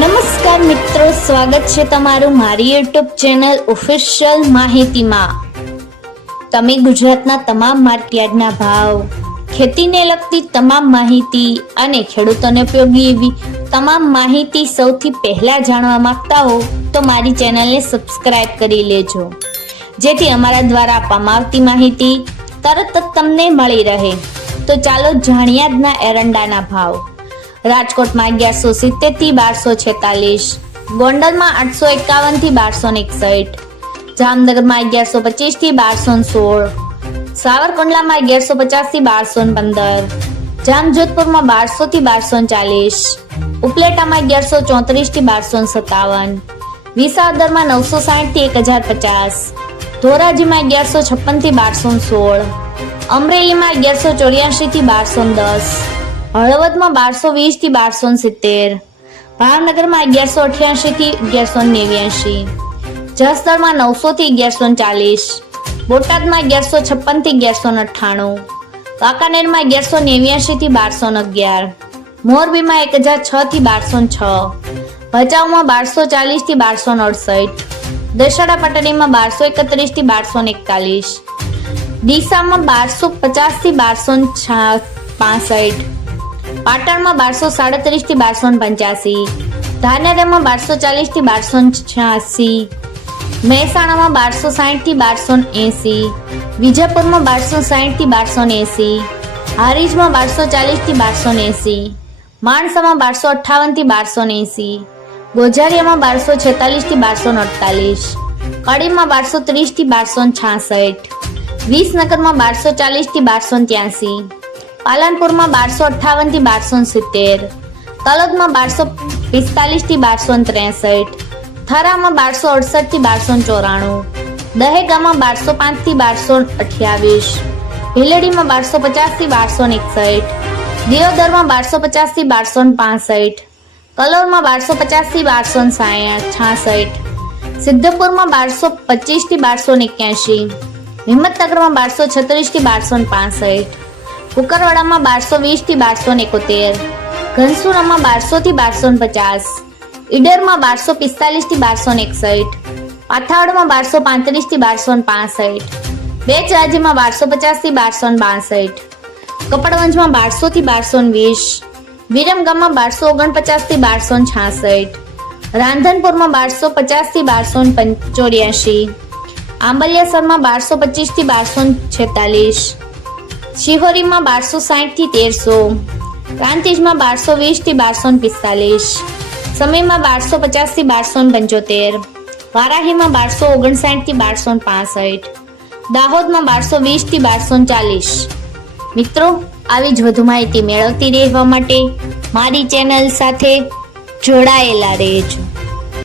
નમસ્કાર મિત્રો, સ્વાગત છે તમારું મારી યુટ્યુબ ચેનલ ઓફિશિયલ માહિતીમાં। તમે ગુજરાતના તમામ માર્કેટયાર્ડના ભાવ, ખેતીને લગતી તમામ માહિતી અને ખેડૂતોને ઉપયોગી એવી તમામ માહિતી સૌથી પહેલા જાણવા માંગતા હો તો મારી ચેનલને સબસ્ક્રાઇબ કરી લેજો, જેથી અમારા દ્વારા આપવામાં આવતી માહિતી તરત જ તમને મળી રહે। તો ચાલો જાણીએ આજના એરંડાના ભાવ। રાજકોટમાં 1170 થી 1246, ગોંડલમાં 851 થી 1261, જામનગરમાં 1125 થી 1216, સાવરકુંડલામાં 1150 થી 1215, જામજોધપુરમાં 1200 થી 1240, ઉપલેટામાં 1134 થી 1257, વિસાવદરમાં 960 થી 1050, ધોરાજીમાં 1156 થી 1216, અમરેલીમાં 1184 થી 1210, હળવદમાં 1220 થી 1270, ભાવનગરમાં 1188 થી 1189, જસદણમાં 900 થી 1140, બોટાદમાં 1156 થી 1198, વાંકાનેરમાં 1189 થી 1211, મોરબીમાં 1006 થી 1206, ભચાઉમાં 1240 થી 1268, દશેડા પટણીમાં 1231 થી 1241, ડીસામાં 1250 થી 1265, પાટણમાં 1237 થી 1285, ધાનેરામાં 1240 થી 1286, મહેસાણામાં 1260 થી 1280, વિજયપુરમાં 1260 થી 1280, હારીજમાં 1240 થી 1280, માણસામાં 1258 થી 1280, ગોઝારિયામાં 1246 થી 1248, કડીમાં 1230 થી 1266, વિસનગરમાં 1240 થી 1283, પાલનપુરમાં 1258 થી 1270, તલોદમાં 1245 થી 1263, થરામાં 1268 થી 1294, દહેગામાં 1205 થી 1228, ભીલડીમાં 1250 થી 1261, દિયોદરમાં 1250 થી 1265, કલોરમાં 1250 થી 1266, સિદ્ધપુરમાં 1225 થી 1281, હિંમતનગરમાં 1236 થી 1265, કુકરવાડામાં 1220 થી 1271, ઘનસુરામાં 1200 થી 1250, ઈડરમાં 1245 થી 1261, પાથાવડમાં 1235 થી 1265, બેચરાજીમાં 1250 થી 1262, કપડવંજમાં 1200 થી 1220, વિરમગામમાં 1249 થી 1266, રાંધનપુરમાં 1250 થી 1284, આંબલિયાસરમાં 1225 થી 1246, શિહોરીમાં 1260 થી 1300, પ્રાંતિજમાં 1220 થી 1245, સમયમાં 1250 થી 1275, વારાહીમાં 1259 થી 1265, દાહોદમાં 1220 થી 1240। મિત્રો, આવી જ વધુ માહિતી મેળવતી રહેવા માટે મારી ચેનલ સાથે જોડાયેલા રહેજો।